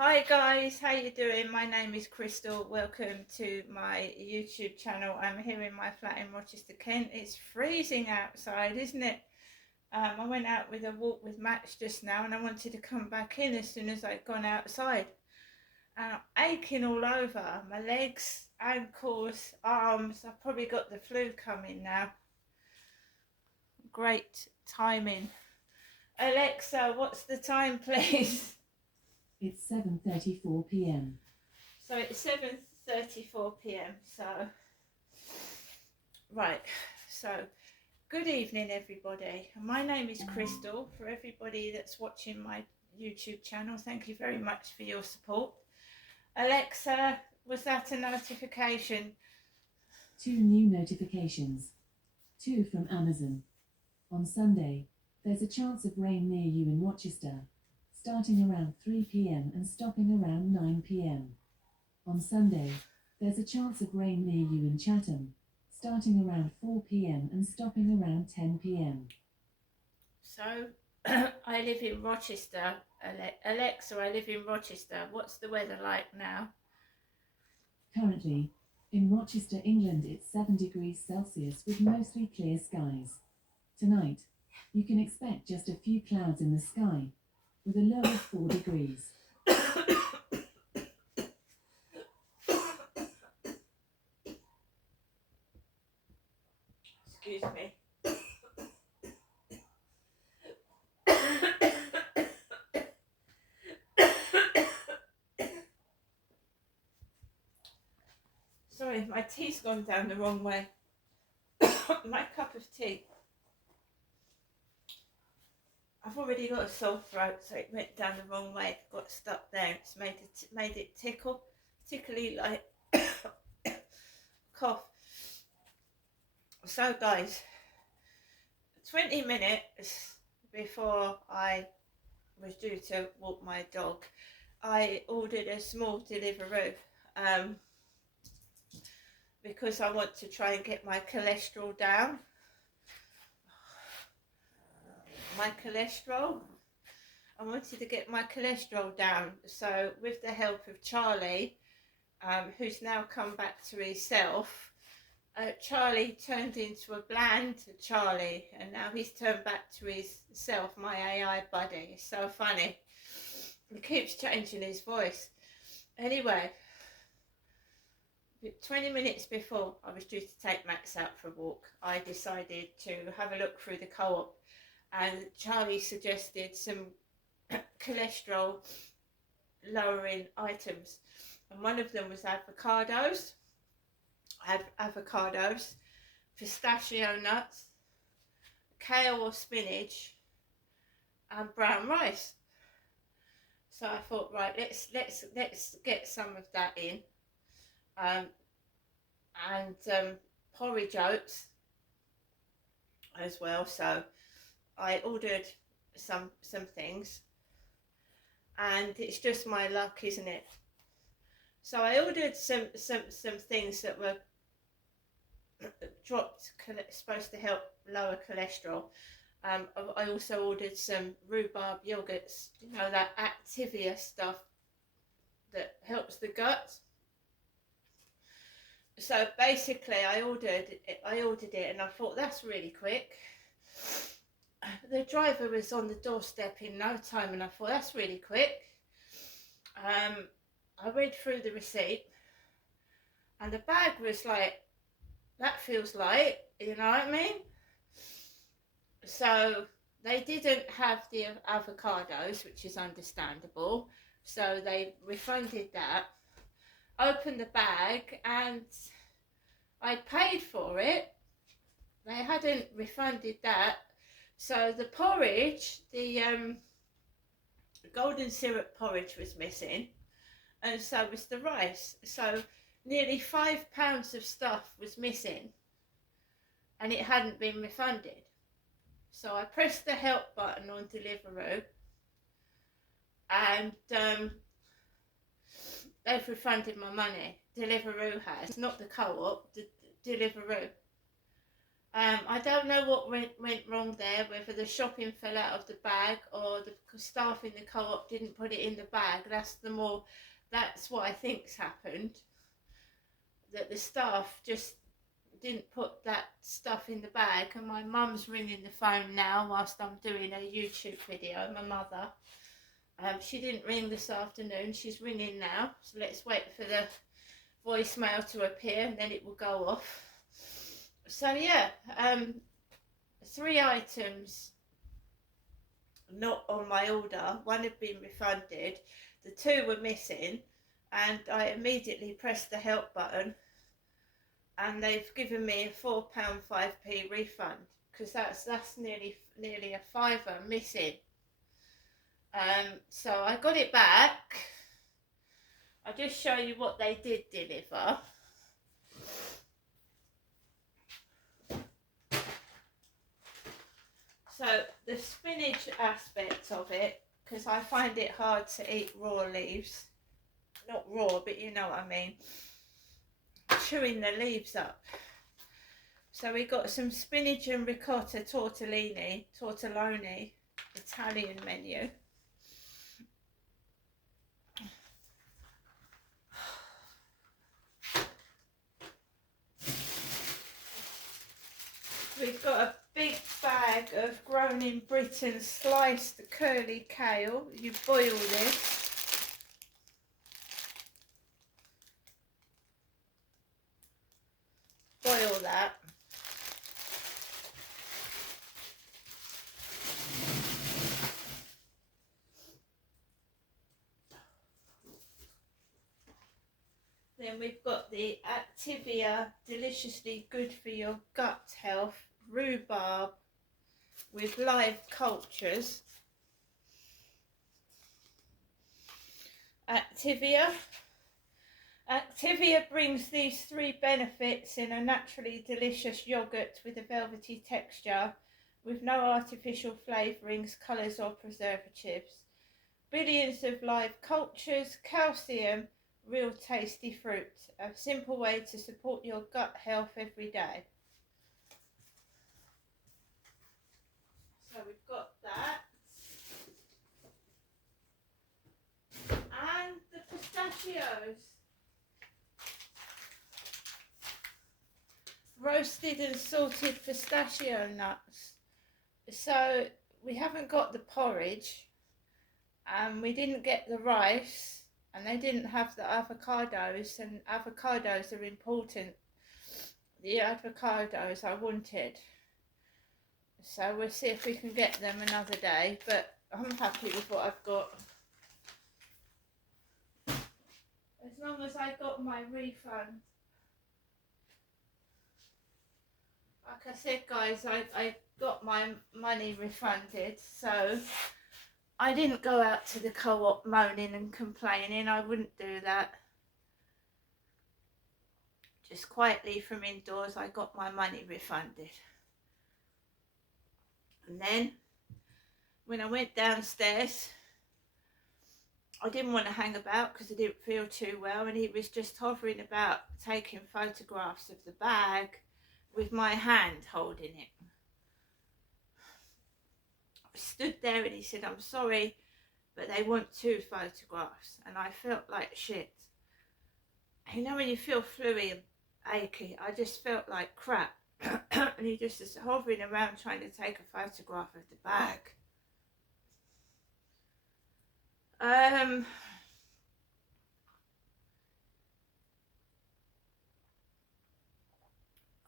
Hi guys, how you doing? My name is Crystal. Welcome to my YouTube channel. I'm here in my flat in Rochester, Kent. It's freezing outside, isn't it? I went out with a walk with Max just now and I wanted to come back in as soon as I'd gone outside. And I'm aching all over, my legs, ankles, arms. I've probably got the flu coming now. Great timing. Alexa, what's the time please? It's 7:34 p.m. So it's 7:34 p.m. Right, so good evening everybody. My name is Crystal. For everybody that's watching my YouTube channel, thank you very much for your support. Alexa, was that a notification? 2 new notifications. 2 from Amazon. On Sunday, there's a chance of rain near you in Rochester, starting around 3 p.m. and stopping around 9 p.m. On Sunday, there's a chance of rain near you in Chatham, starting around 4 p.m. and stopping around 10 p.m. So, I live in Rochester. Alexa, I live in Rochester. What's the weather like now? Currently, in Rochester, England, it's 7 degrees Celsius with mostly clear skies. Tonight, you can expect just a few clouds in the sky, with a low of 4 degrees. Excuse me. Sorry, my tea's gone down the wrong way. My cup of tea. I've already got a sore throat, so it went down the wrong way. Got stuck there. It's made it tickle, particularly like cough. So guys, 20 minutes before I was due to walk my dog, I ordered a small Deliveroo because I want to try and get my cholesterol down. I wanted to get my cholesterol down. So with the help of Charlie, who's now come back to himself, Charlie turned into a bland Charlie, and now he's turned back to himself, my AI buddy. It's so funny. He keeps changing his voice. Anyway, 20 minutes before I was due to take Max out for a walk, I decided to have a look through the co-op, and Charlie suggested some cholesterol lowering items, and one of them was avocados. I had avocados, pistachio nuts, kale or spinach, and brown rice. So I thought, right, let's get some of that in, and porridge oats as well. So I ordered some things, and it's just my luck, isn't it? So I ordered some things that were dropped, supposed to help lower cholesterol. I also ordered some rhubarb yogurts, you know, that Activia stuff that helps the gut. So basically I ordered it and I thought, that's really quick. The driver was on the doorstep in no time, and I thought, that's really quick. I read through the receipt, and the bag was like, that feels light, you know what I mean? So they didn't have the avocados, which is understandable, so they refunded that. Opened the bag and I paid for it. They hadn't refunded that. So the porridge, the golden syrup porridge was missing, and so was the rice. So nearly £5 of stuff was missing, and it hadn't been refunded. So I pressed the help button on Deliveroo, and they've refunded my money. Deliveroo has, not the co-op, the Deliveroo. I don't know what went wrong there, whether the shopping fell out of the bag or the staff in the co-op didn't put it in the bag. That's what I think's happened. That the staff just didn't put that stuff in the bag, and my mum's ringing the phone now whilst I'm doing a YouTube video, my mother. She didn't ring this afternoon, she's ringing now, so let's wait for the voicemail to appear and then it will go off. So yeah, 3 items not on my order. One had been refunded, the 2 were missing, and I immediately pressed the help button and they've given me a £4.5p refund, because that's nearly a fiver missing. So I got it back. I'll just show you what they did deliver. So the spinach aspect of it, because I find it hard to eat raw leaves. Not raw, but you know what I mean. Chewing the leaves up. So we got some spinach and ricotta tortellini, Italian menu. We've got a big bag of grown in Britain sliced curly kale. You boil this. Boil that. Then we've got the Activia, deliciously good for your gut health, rhubarb with live cultures. Activia brings these 3 benefits in a naturally delicious yogurt with a velvety texture, with no artificial flavourings, colours or preservatives. Billions of live cultures, calcium, real tasty fruit. A simple way to support your gut health every day. So we've got that. And the pistachios. Roasted and salted pistachio nuts. So we haven't got the porridge, and we didn't get the rice, and they didn't have the avocados, and avocados are important. The avocados I wanted. So we'll see if we can get them another day, but I'm happy with what I've got. As long as I got my refund. Like I said, guys, I got my money refunded, so I didn't go out to the co-op moaning and complaining. I wouldn't do that. Just quietly from indoors, I got my money refunded. And then, when I went downstairs, I didn't want to hang about because I didn't feel too well, and he was just hovering about taking photographs of the bag with my hand holding it. I stood there and he said, "I'm sorry, but they want 2 photographs." And I felt like shit. You know when you feel fluey and achy, I just felt like crap. And he just was hovering around trying to take a photograph of the bag.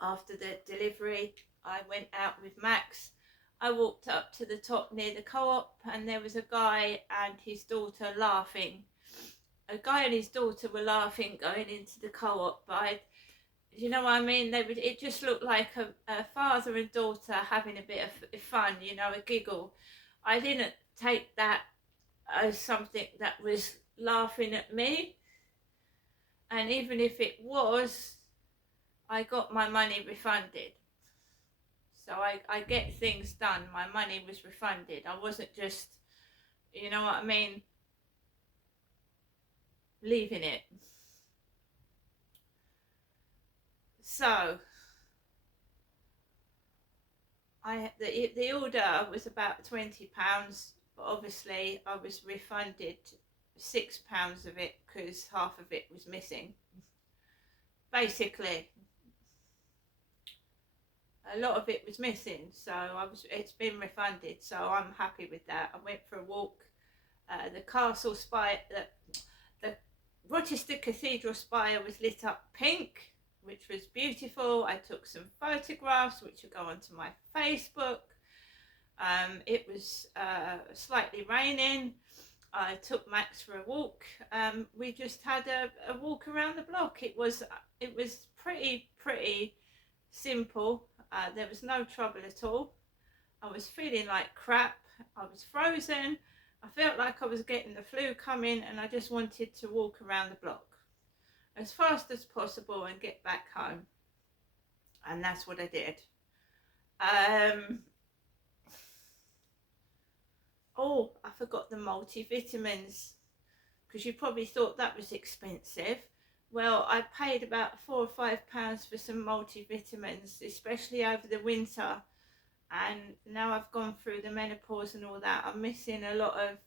After the delivery, I went out with Max. I walked up to the top near the co-op, and there was a guy and his daughter laughing. A guy and his daughter were laughing going into the co-op, but you know what I mean? It just looked like a father and daughter having a bit of fun, you know, a giggle. I didn't take that as something that was laughing at me. And even if it was, I got my money refunded. So I get things done. My money was refunded. I wasn't just, you know what I mean, leaving it. So the order was about £20, but obviously I was refunded £6 of it because half of it was missing. Basically, a lot of it was missing, so it's been refunded, so I'm happy with that. I went for a walk. The castle spire, the Rochester Cathedral spire was lit up pink, which was beautiful. I took some photographs which will go onto my Facebook. It was slightly raining. I took Max for a walk. We just had a walk around the block. It was pretty simple. There was no trouble at all. I was feeling like crap. I was frozen. I felt like I was getting the flu coming, and I just wanted to walk around the block as fast as possible and get back home. And that's what I did. Oh, I forgot the multivitamins, because you probably thought that was expensive. Well, I paid about £4 or £5 for some multivitamins, especially over the winter. And now I've gone through the menopause and all that, I'm missing a lot of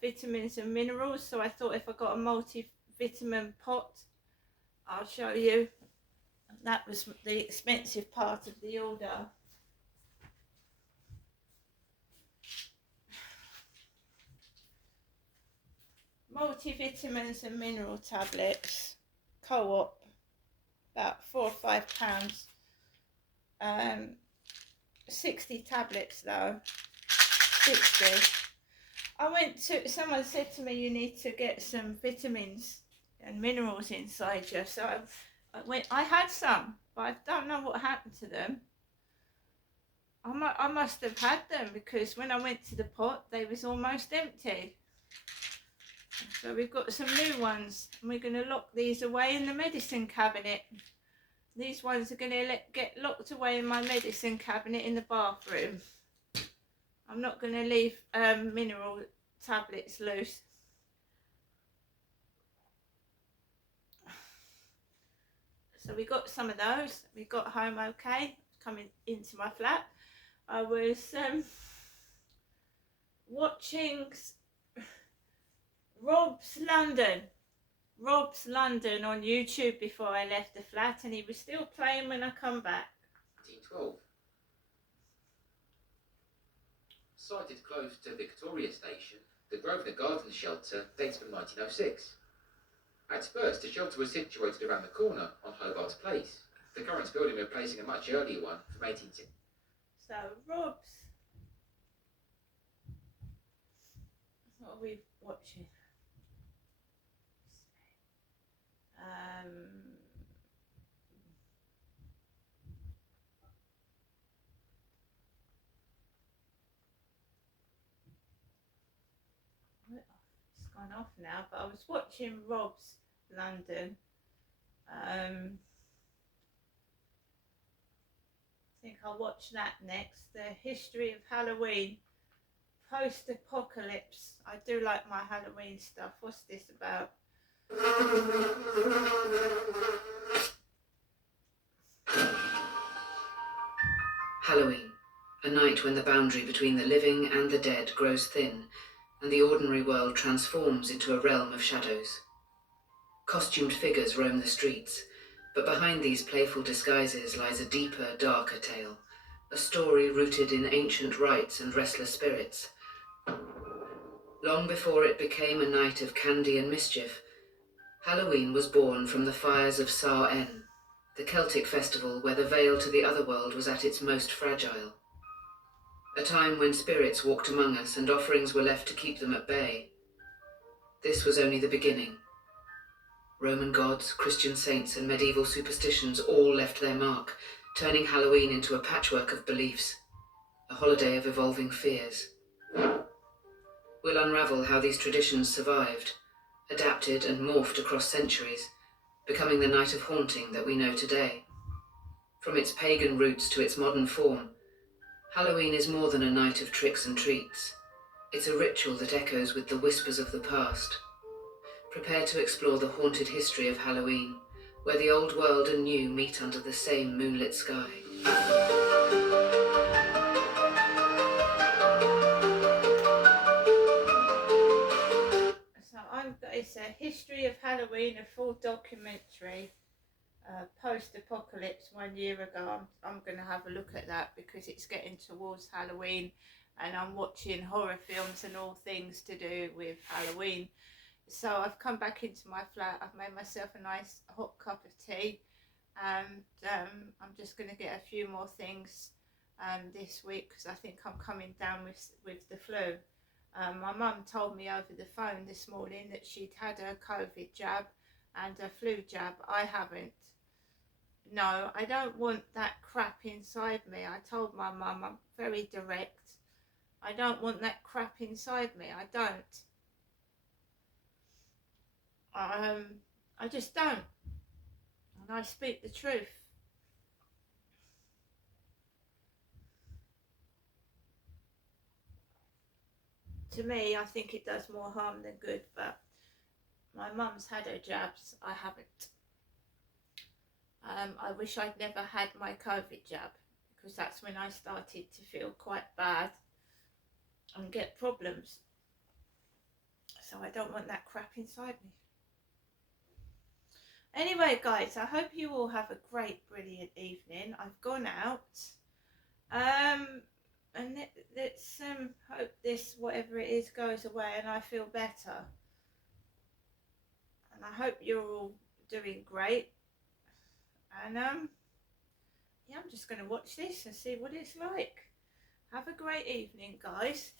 vitamins and minerals. So I thought if I got a multivitamin pot, I'll show you. That was the expensive part of the order. Multivitamins and mineral tablets, Co-op, about £4 or £5. 60 tablets though, 60. Someone said to me, you need to get some vitamins and minerals inside you. So I had some, but I don't know what happened to them. I must have had them, because when I went to the pot, they was almost empty. So we've got some new ones, and we're going to lock these away in the medicine cabinet. These ones are going to get locked away in my medicine cabinet in the bathroom. I'm not going to leave mineral tablets loose. So we got some of those. We got home okay, coming into my flat. I was watching Rob's London on YouTube before I left the flat, and he was still playing when I come back. 1912. Sited close to Victoria Station, the Grosvenor Gardens shelter dates from 1906. At first, the shelter was situated around the corner on Hobart's Place, the current building replacing a much earlier one from 1860. So, Rob's. What are we watching? It's gone off now, but I was watching Rob's London. I think I'll watch that next. The history of Halloween, post-apocalypse. I do like my Halloween stuff. What's this about? Halloween, a night when the boundary between the living and the dead grows thin, and the ordinary world transforms into a realm of shadows. Costumed figures roam the streets, but behind these playful disguises lies a deeper, darker tale, a story rooted in ancient rites and restless spirits. Long before it became a night of candy and mischief, Halloween was born from the fires of Samhain, the Celtic festival where the veil to the other world was at its most fragile. A time when spirits walked among us and offerings were left to keep them at bay. This was only the beginning. Roman gods, Christian saints, and medieval superstitions all left their mark, turning Halloween into a patchwork of beliefs, a holiday of evolving fears. We'll unravel how these traditions survived, adapted and morphed across centuries, becoming the night of haunting that we know today. From its pagan roots to its modern form, Halloween is more than a night of tricks and treats. It's a ritual that echoes with the whispers of the past. Prepare to explore the haunted history of Halloween, where the old world and new meet under the same moonlit sky. History of Halloween, a full documentary, post-apocalypse 1 year ago. I'm going to have a look at that because it's getting towards Halloween and I'm watching horror films and all things to do with Halloween. So I've come back into my flat. I've made myself a nice hot cup of tea, and I'm just going to get a few more things this week because I think I'm coming down with the flu. My mum told me over the phone this morning that she'd had a COVID jab and a flu jab. I haven't. No, I don't want that crap inside me. I told my mum, I'm very direct. I don't want that crap inside me. I don't. I just don't. And I speak the truth. To me, I think it does more harm than good, but my mum's had her jabs. I haven't. I wish I'd never had my COVID jab because that's when I started to feel quite bad and get problems. So I don't want that crap inside me. Anyway, guys, I hope you all have a great, brilliant evening. I've gone out. And let's hope this, whatever it is, goes away and I feel better. And I hope you're all doing great. And yeah, I'm just going to watch this and see what it's like. Have a great evening, guys.